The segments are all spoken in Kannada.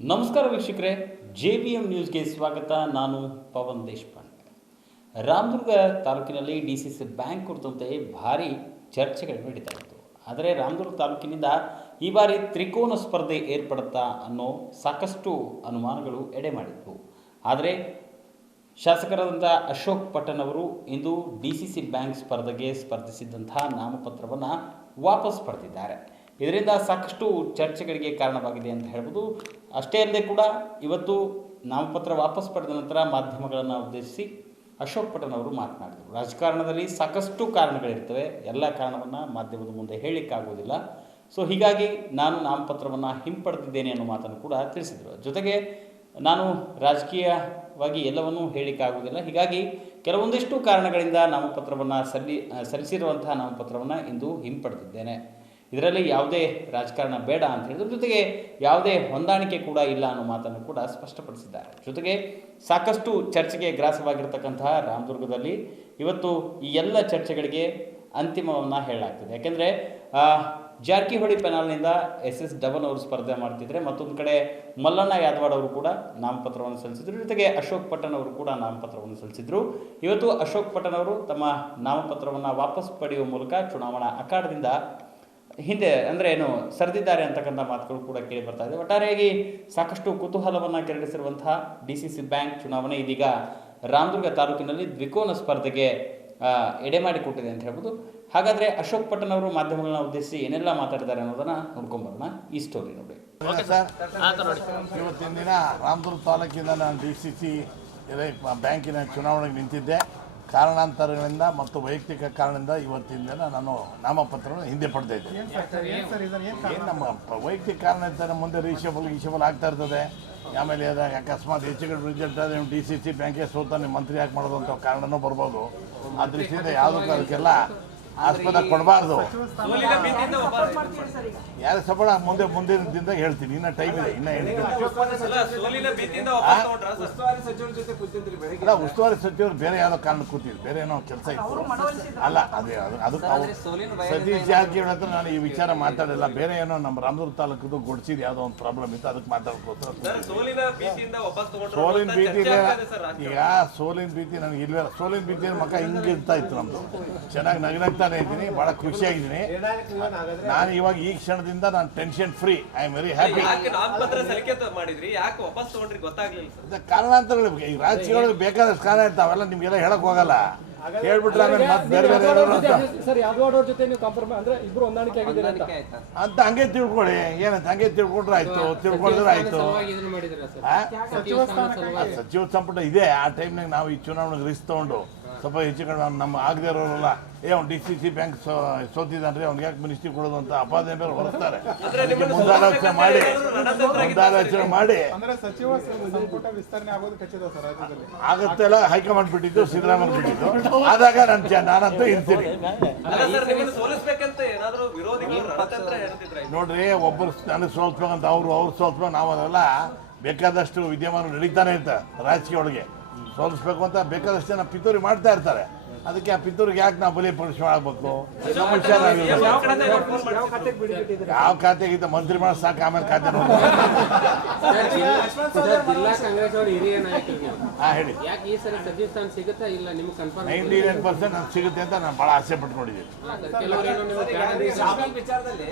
ನಮಸ್ಕಾರ ವೀಕ್ಷಕರೇ, ಜೆ ಬಿ ಎಂ ನ್ಯೂಸ್ಗೆ ಸ್ವಾಗತ. ನಾನು ಪವನ್ ದೇಶಪಾಂಡೆ. ರಾಮದುರ್ಗ ತಾಲೂಕಿನಲ್ಲಿ ಡಿ ಸಿ ಸಿ ಬ್ಯಾಂಕ್ ಕುರಿತಂತೆ ಭಾರಿ ಚರ್ಚೆಗಳು ನಡೀತಾ ಇತ್ತು. ಆದರೆ ರಾಮದುರ್ಗ ತಾಲೂಕಿನಿಂದ ಈ ಬಾರಿ ತ್ರಿಕೋನ ಸ್ಪರ್ಧೆ ಏರ್ಪಡುತ್ತಾ ಅನ್ನೋ ಸಾಕಷ್ಟು ಅನುಮಾನಗಳು ಎಡೆ ಮಾಡಿತ್ತು ಆದರೆ ಶಾಸಕರಾದಂಥ ಅಶೋಕ್ ಪಟ್ಟಣ್ ಅವರು ಇಂದು ಡಿ ಸಿ ಸಿ ಬ್ಯಾಂಕ್ ಸ್ಪರ್ಧೆಗೆ ಸ್ಪರ್ಧಿಸಿದ್ದಂತಹ ನಾಮಪತ್ರವನ್ನು ವಾಪಸ್ ಪಡೆದಿದ್ದಾರೆ. ಇದರಿಂದ ಸಾಕಷ್ಟು ಚರ್ಚೆಗಳಿಗೆ ಕಾರಣವಾಗಿದೆ ಅಂತ ಹೇಳ್ಬೋದು. ಅಷ್ಟೇ ಅಲ್ಲದೆ ಕೂಡ ಇವತ್ತು ನಾಮಪತ್ರ ವಾಪಸ್ ಪಡೆದ ನಂತರ ಮಾಧ್ಯಮಗಳನ್ನು ಉದ್ದೇಶಿಸಿ ಅಶೋಕ್ ಪಟನ್ ಅವರು ಮಾತನಾಡಿದರು. ರಾಜಕಾರಣದಲ್ಲಿ ಸಾಕಷ್ಟು ಕಾರಣಗಳಿರ್ತವೆ. ಎಲ್ಲ ಕಾರಣವನ್ನು ಮಾಧ್ಯಮದ ಮುಂದೆ ಹೇಳಲಿಕ್ಕಾಗೋದಿಲ್ಲ ಸೊ ಹೀಗಾಗಿ ನಾನು ನಾಮಪತ್ರವನ್ನು ಹಿಂಪಡೆದಿದ್ದೇನೆ ಅನ್ನೋ ಮಾತನ್ನು ಕೂಡ ತಿಳಿಸಿದರು. ಜೊತೆಗೆ ನಾನು ರಾಜಕೀಯವಾಗಿ ಎಲ್ಲವನ್ನೂ ಹೇಳಲಿಕ್ಕಾಗುವುದಿಲ್ಲ. ಹೀಗಾಗಿ ಕೆಲವೊಂದಿಷ್ಟು ಕಾರಣಗಳಿಂದ ನಾಮಪತ್ರವನ್ನು ಸಲ್ಲಿ, ಸಲ್ಲಿಸಿರುವಂತಹ ನಾಮಪತ್ರವನ್ನು ಇಂದು ಹಿಂಪಡೆದಿದ್ದೇನೆ. ಇದರಲ್ಲಿ ಯಾವುದೇ ರಾಜಕಾರಣ ಬೇಡ ಅಂತ ಹೇಳಿದ್ರು. ಜೊತೆಗೆ ಯಾವುದೇ ಹೊಂದಾಣಿಕೆ ಕೂಡ ಇಲ್ಲ ಅನ್ನೋ ಮಾತನ್ನು ಕೂಡ ಸ್ಪಷ್ಟಪಡಿಸಿದ್ದಾರೆ. ಜೊತೆಗೆ ಸಾಕಷ್ಟು ಚರ್ಚೆಗೆ ಗ್ರಾಸವಾಗಿರ್ತಕ್ಕಂತಹ ರಾಮದುರ್ಗದಲ್ಲಿ ಇವತ್ತು ಈ ಎಲ್ಲ ಚರ್ಚೆಗಳಿಗೆ ಅಂತಿಮವನ್ನು ಹೇಳಲಾಗ್ತದೆ. ಯಾಕೆಂದರೆ ಜಾರಕಿಹೊಳಿ ಪೆನಾಲ್ನಿಂದ ಎಸ್ ಎಸ್ ಡಬನ್ ಅವರು ಸ್ಪರ್ಧೆ ಮಾಡ್ತಿದ್ರೆ ಮತ್ತೊಂದು ಕಡೆ ಮಲ್ಲಣ್ಣ ಯಾದವಾಡ್ ಅವರು ಕೂಡ ನಾಮಪತ್ರವನ್ನು ಸಲ್ಲಿಸಿದ್ರು. ಜೊತೆಗೆ ಅಶೋಕ್ ಪಟ್ಟಣ್ ಅವರು ಕೂಡ ನಾಮಪತ್ರವನ್ನು ಸಲ್ಲಿಸಿದ್ರು. ಇವತ್ತು ಅಶೋಕ್ ಪಟ್ಟಣ್ ಅವರು ತಮ್ಮ ನಾಮಪತ್ರವನ್ನು ವಾಪಸ್ ಪಡೆಯುವ ಮೂಲಕ ಚುನಾವಣಾ ಅಖಾಡದಿಂದ ಹಿಂದೆ ಅಂದರೆ ಏನು ಸರಿದಿದ್ದಾರೆ ಅಂತಕ್ಕಂಥ ಮಾತುಗಳು ಕೂಡ ಕೇಳಿ ಬರ್ತಾ ಇದೆ. ಒಟ್ಟಾರೆಯಾಗಿ ಸಾಕಷ್ಟು ಕುತೂಹಲವನ್ನು ಕೆರಳಿಸಿರುವಂತಹ ಡಿ ಸಿ ಸಿ ಬ್ಯಾಂಕ್ ಚುನಾವಣೆ ಇದೀಗ ರಾಮದುರ್ಗ ತಾಲೂಕಿನಲ್ಲಿ ದ್ವಿಕೋನ ಸ್ಪರ್ಧೆಗೆ ಎಡೆ ಮಾಡಿಕೊಟ್ಟಿದೆ ಅಂತ ಹೇಳ್ಬೋದು. ಹಾಗಾದರೆ ಅಶೋಕ್ ಪಟ್ಟಣ್ ಅವರು ಮಾಧ್ಯಮಗಳನ್ನ ಉದ್ದೇಶಿಸಿ ಏನೆಲ್ಲ ಮಾತಾಡಿದ್ದಾರೆ ಅನ್ನೋದನ್ನ ನೋಡ್ಕೊಂಬರೋಣ. ಈ ಸ್ಟೋರಿ ನೋಡಿ ಸರ್. ಇವತ್ತಿನ ದಿನ ರಾಮದುರ್ಗ ತಾಲೂಕಿಂದ ನಾನು ಡಿ ಸಿ ಸಿ ಬ್ಯಾಂಕಿನ ಚುನಾವಣೆಗೆ ನಿಂತಿದ್ದೆ. ಕಾರಣಾಂತರಗಳಿಂದ ಮತ್ತು ವೈಯಕ್ತಿಕ ಕಾರಣದಿಂದ ಇವತ್ತಿನ ದಿನ ನಾನು ನಾಮಪತ್ರವನ್ನು ಹಿಂದೆ ಪಡೆದೇ ಇದ್ದೇನೆ. ಏನು ನಮ್ಮ ವೈಯಕ್ತಿಕ ಕಾರಣ ಇರ್ತಾರೆ ಮುಂದೆ ರೀಶಬಲ್ ಗೀಶಬಲ್ ಆಗ್ತಾ ಇರ್ತದೆ. ಆಮೇಲೆ ಅದಾಗ ಅಕಸ್ಮಾತ್ ಹೆಚ್ಚು ಕಡೆ ರಿಸಲ್ಟ್ ಆದರೆ ಡಿ ಸಿ ಸಿ ಬ್ಯಾಂಕೇ ಸೋತ ನೀವು ಮಂತ್ರಿ ಯಾಕೆ ಮಾಡೋದು ಅಂತ ಕಾರಣನೂ ಬರ್ಬೋದು. ಆ ದೃಷ್ಟಿಯಿಂದ ಯಾವುದಕ್ಕೂ ಅದಕ್ಕೆಲ್ಲ ಆಸ್ಪದ ಕೊಡಬಾರ್ದು. ಯಾರು ಸಬಳ ಮುಂದೆ ಮುಂದಿನ ದಿನದಾಗ ಹೇಳ್ತೀನಿ. ಇನ್ನ ಟೈಮ್ ಇದೆ ಇನ್ನ ಹೇಳ್ತೀನಿ. ಸರ್? ಉಸ್ತುವಾರಿ ಸಚಿವರು ಬೇರೆ ಯಾವುದೋ ಕಾರಣ ಕೂತಿದ್ರು. ಬೇರೆ ಏನೋ ಕೆಲಸ ಇತ್ತು. ಅಲ್ಲ ಅದೇ ಅದು ಅದಕ್ಕೆ ಅವ್ರು ಸತೀಶ್ ಜಾರಕಿಹೊಳಿ ಹತ್ರ ನಾನು ಈ ವಿಚಾರ ಮಾತಾಡಿಲ್ಲ ಬೇರೆ ಏನೋ ನಮ್ಮ ರಾಮದುರ್ಗ ತಾಲೂಕದು ಗೊಡ್ಸಿದ್ ಯಾವುದೋ ಒಂದು ಪ್ರಾಬ್ಲಮ್ ಇತ್ತು ಅದಕ್ಕೆ ಮಾತಾಡ್ಕೋತಾರೆ ಸರ್ ಸೋಲಿನ ಭೀತಿಯಿಂದ ವಾಪಸ್ ತಗೊಂಡ್ರ ಸೋಲಿನ ಅಂತ ಭೀತಿ ಈಗ ಸೋಲಿನ ಭೀತಿ ನನಗೆ ಇಲ್ವೇ ಸೋಲಿನ ಭೀತಿ ಮಕ್ಕ ಹಿಂಗಿರ್ತಾ ಇತ್ತು ನಮ್ದು. ಚೆನ್ನಾಗಿ ನಗನಗ್ತಾನೆ ಇದ್ದೀನಿ ಬಹಳ ಖುಷಿಯಾಗಿದ್ದೀನಿ. ನಾನು ಇವಾಗ ಈ ಕ್ಷಣದಿಂದ ನಾನು tension free I am very happy ಕಾರಣ ಕಾರಣಾಂತರಗಳು ಈ ರಾಜಕೀಯಗಳಿಗೆ ಬೇಕಾದಷ್ಟು ಕಾರಣ ಇರ್ತಾವೆಲ್ಲ ನಿಮ್ಗೆಲ್ಲ ಹೇಳಕ್ ಹೋಗಲ್ಲ. ಹೇಳ್ಬಿಟ್ರೆ ಆಮೇಲೆ ಮತ್ತೆ ಬೇರೆ ಬೇರೆ ಹೇಳೋರು ಅಂತ. ಸರ್ ಯಾದವಾಡ್ ಅವ್ರ ಜೊತೆ ನೀವು ಕಾಂಪ್ರಮೈಸ್ ಅಂದ್ರೆ ಇಬ್ರು ಹೊಂದಾಣಿಕೆ ಆಗಿದ್ದೀರಾ ಅಂತ. ಅಂತ ಹಂಗೆ ತಿಳ್ಕೊಳ್ಳಿ. ಏನಂತ? ಹಂಗೆ ತಿಳ್ಕೊಂಡ್ರೆ ಆಯ್ತು. ತಿಳ್ಕೊಂಡ್ರೆ ಆಯ್ತು. ಆ? ಆ? ಸಚಿವ ಸಂಪುಟ ಇದೆ. ಆ ಟೈಮ್ನಾಗ ನಾವು ಈ ಚುನಾವಣೆಗೆ ರಿಸ್ಕ್ ತಗೊಂಡು ಸ್ವಲ್ಪ ಹೆಚ್ಚು ಕಡಿಮೆ ಅವ್ನು ನಮ್ಮ ಆಗದೆ ಇರೋರಲ್ಲ. ಏ ಅವ್ನು ಡಿ ಸಿ ಸಿ ಬ್ಯಾಂಕ್ ಸೋತಿದ್ದಾನ್ರಿ ಅವ್ನಿಗೆ ಯಾಕೆ ಮಿನಿಸ್ಟ್ರಿ ಕೊಡೋದು ಅಂತ ಅಪಾದನೆ ಮೇಲೆ ಹೊರಸ್ತಾರೆ ಮುಂದಾಲೋಚನೆ ಮಾಡಿ ಮುಂದಾಲೋಚನೆ ಮಾಡಿ. ಅಂದ್ರೆ ಸಚಿವ ಸಂಪುಟ ವಿಸ್ತರಣೆ ಆಗೋದು ಖಚಿತ ಸರ್ ರಾಜ್ಯದಲ್ಲಿ. ಆಗತ್ತೆಲ್ಲ ಹೈಕಮಾಂಡ್ ಬಿಟ್ಟಿದ್ದು ಸಿದ್ದರಾಮಯ್ಯ ಬಿಟ್ಟಿದ್ದು. ಆದಾಗ ನಾನು ಚ- ನಾನಂತೂ ಇರ್ತೀನಿ. ಸರ್ ನಿಮ್ಮನ್ನು ಸೋಲಿಸ್ಬೇಕಂತ ಏನಾದ್ರು ವಿರೋಧಿಗಳು ರಣತಂತ್ರ ಹೇಳ್ತಿದ್ರ ನೋಡ್ರಿ ಒಬ್ಬರು ನನಗೆ ಸೋಲ್ಸ್ಬೇಕಂತ ಅವರು ಅವ್ರು ಸೋಲ್ಸ್ಬೇಕು ನಾವು ಅದೆಲ್ಲ ಬೇಕಾದಷ್ಟು ವಿದ್ಯಮಾನ ನಡೀತಾನೆ ಇರ್ತಾರೆ ರಾಜಕೀಯ ಒಳಗೆ. ಸೋಲಿಸ್ಬೇಕು ಅಂತ ಬೇಕಾದಷ್ಟು ಜನ ಪಿತೂರಿ ಮಾಡ್ತಾ ಇರ್ತಾರೆ. ಅದಕ್ಕೆ ಆ ಪಿತೂರಿಗೆ ಯಾಕೆ ನಾವು ಬಲಿ ಪರಿಶ್ರಮ ಆಗ್ಬೇಕು. ಯಾವ ಖಾತೆಗಿಂತ ಮಂತ್ರಿ ಮಾಡ ಸಾಕು ಆಮೇಲೆ ಖಾತೆ ನೋಡ್ತಾರೆ ಜಿಲ್ಲಾ ಕಾಂಗ್ರೆಸ್ ಅವ್ರ ಹಿರಿಯ ನಾಯಕರಿಗೆ. ಹಾ ಹೇಳಿ. ಯಾಕೆ ಈ ಸರಿ ಸಚಿವ ಸ್ಥಾನ ಸಿಗುತ್ತಾ ಇಲ್ಲ? ನಿಮ್ಗೆ ಕನ್ಫರ್ಮ್ ನೈಂಟಿ ನೈನ್ ಪರ್ಸೆಂಟ್ ನನಗೆ ಸಿಗುತ್ತೆ ಅಂತ ನಾನು ಬಹಳ ಆಸೆ ಪಟ್ಕೊಂಡಿದ್ದೀನಿ. ನೋಡಿದ್ದೀನಿ ನೀವು ಬ್ಯಾಡ ಶಾಸನ ವಿಚಾರದಲ್ಲಿ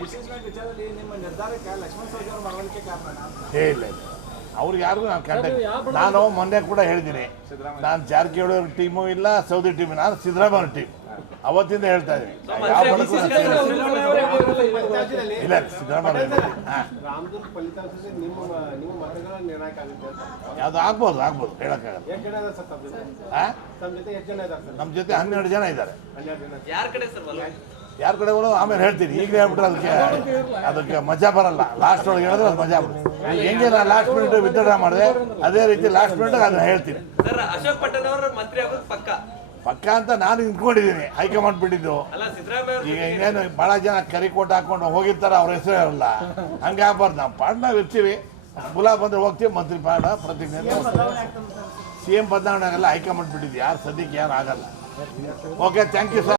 ಡಿಸಿಸ್ ಬ್ಯಾಂಕ್ ವಿಚಾರದಲ್ಲಿ ನಿಮ್ಮ ನಿರ್ಧಾರಕ್ಕೆ ಲಕ್ಷ್ಮಣ್ ಸವದಿ ಅವರ ಮರಣಕ್ಕೆ ಕಾರಣ? ಇಲ್ಲ ಇಲ್ಲ. ಅವ್ರಿಗೆ ಯಾರಿಗೂ ನಾನು ಕಾಂಟ್ಯಾಕ್ಟ್ ನಾನು ಮೊನ್ನೆ ಕೂಡ ಹೇಳಿದ್ದೀನಿ. ನಾನು ಜಾರಕಿಹೊಳಿ ಅವ್ರ ಟೀಮು ಇಲ್ಲ ಸೌದಿ ಟೀಮ್ ನಾನು ಸಿದ್ದರಾಮಯ್ಯ ಟೀಮ್ ಅವತ್ತಿಂದ ಹೇಳ್ತಾ ಇದ್ದೀನಿ ಯಾವ ಬಡಕು ನಾನು ಸೇರಿಲ್ಲ. ಇಲ್ಲ ಸಿದ್ದರಾಮಯ್ಯ ರಾಮದುರ್ಗ ಫಲಿತಾಂಶದಲ್ಲಿ ನಿಮ್ಮ ನಿಮ್ಮ ಮತಗಳ ನಿರ್ಣಾಯಕ ಅಂತ. ಯಾವುದು ಆಗ್ಬೋದು ಆಗ್ಬೋದು ಹೇಳೋಕ್ಕಾಗಲ್ಲ. ಎಷ್ಟು ಜನ ಇದಾರೆ ಸರ್ ತಮ್ಮ ಜೊತೆ? ಹಾಂ? ತಮ್ಮ ಜೊತೆ ಎಷ್ಟು ಜನ ಇದಾರೆ ಸರ್? ನಮ್ಮ ಜೊತೆ ಹನ್ನೆರಡು ಜನ ಇದ್ದಾರೆ. ಹನ್ನೆರಡು ಜನ ಯಾರ ಕಡೆ ಸರ್ ಯಾರ ಕಡೆ ಹೋಗೋದು ಆಮೇಲೆ ಹೇಳ್ತೀನಿ. ಈಗಲೇ ಹೇಳ್ಬಿಟ್ರೆ ಅದಕ್ಕೆ ಅದಕ್ಕೆ ಮಜಾ ಬರಲ್ಲ. ಲಾಸ್ಟ್ ಒಳಗೆ ಹೇಳಿದ್ರೆ ಅದು ಮಜಾ ಬರುತ್ತೆ. ಹೆಂಗೆ ನಾನು ಲಾಸ್ಟ್ ಮಿನಿಟ್ ವಿತ್ಡ್ರಾ ಮಾಡಿದೆ ಅದೇ ರೀತಿ ಲಾಸ್ಟ್ ಮಿನಿಟ್ ಅದನ್ನ ಹೇಳ್ತೀನಿ. ಸರ್ ಅಶೋಕ್ ಪಟೇಲ್ ಅವರು ಮಂತ್ರಿ ಆಗೋದು ಪಕ್ಕ. ಪಕ್ಕ ಅಂತ ನಾನು ನಿಂತ್ಕೊಂಡಿದ್ದೀನಿ ಹೈಕಮಾಂಡ್ ಬಿಟ್ಟಿದ್ದು. ಈಗ ಇನ್ನೇನು ಭಾಳ ಜನ ಕರಿಕೋಟ್ ಹಾಕೊಂಡು ಹೋಗಿರ್ತಾರೆ ಅವ್ರ ಹೆಸರು ಇರಲ್ಲ. ಹಂಗೆ ಆಗ್ಬಾರ್ದು. ನಾವು ಪಾಡ್ ನಾವು ಇರ್ತೀವಿ. ಗುಲಾಬ್ ಬಂದ್ರೆ ಹೋಗ್ತೀವಿ ಮಂತ್ರಿ ಪಾಡ ಪ್ರತಿಜ್ಞೆ ಸಿ ಎಂ ಬದಲಾವಣೆ ಆಗಲ್ಲ ಹೈಕಮಾಂಡ್ ಬಿಟ್ಟಿದ್ದು. ಯಾರು ಸದ್ಯಕ್ಕೆ ಯಾರು ಆಗಲ್ಲ. Okay thank you sir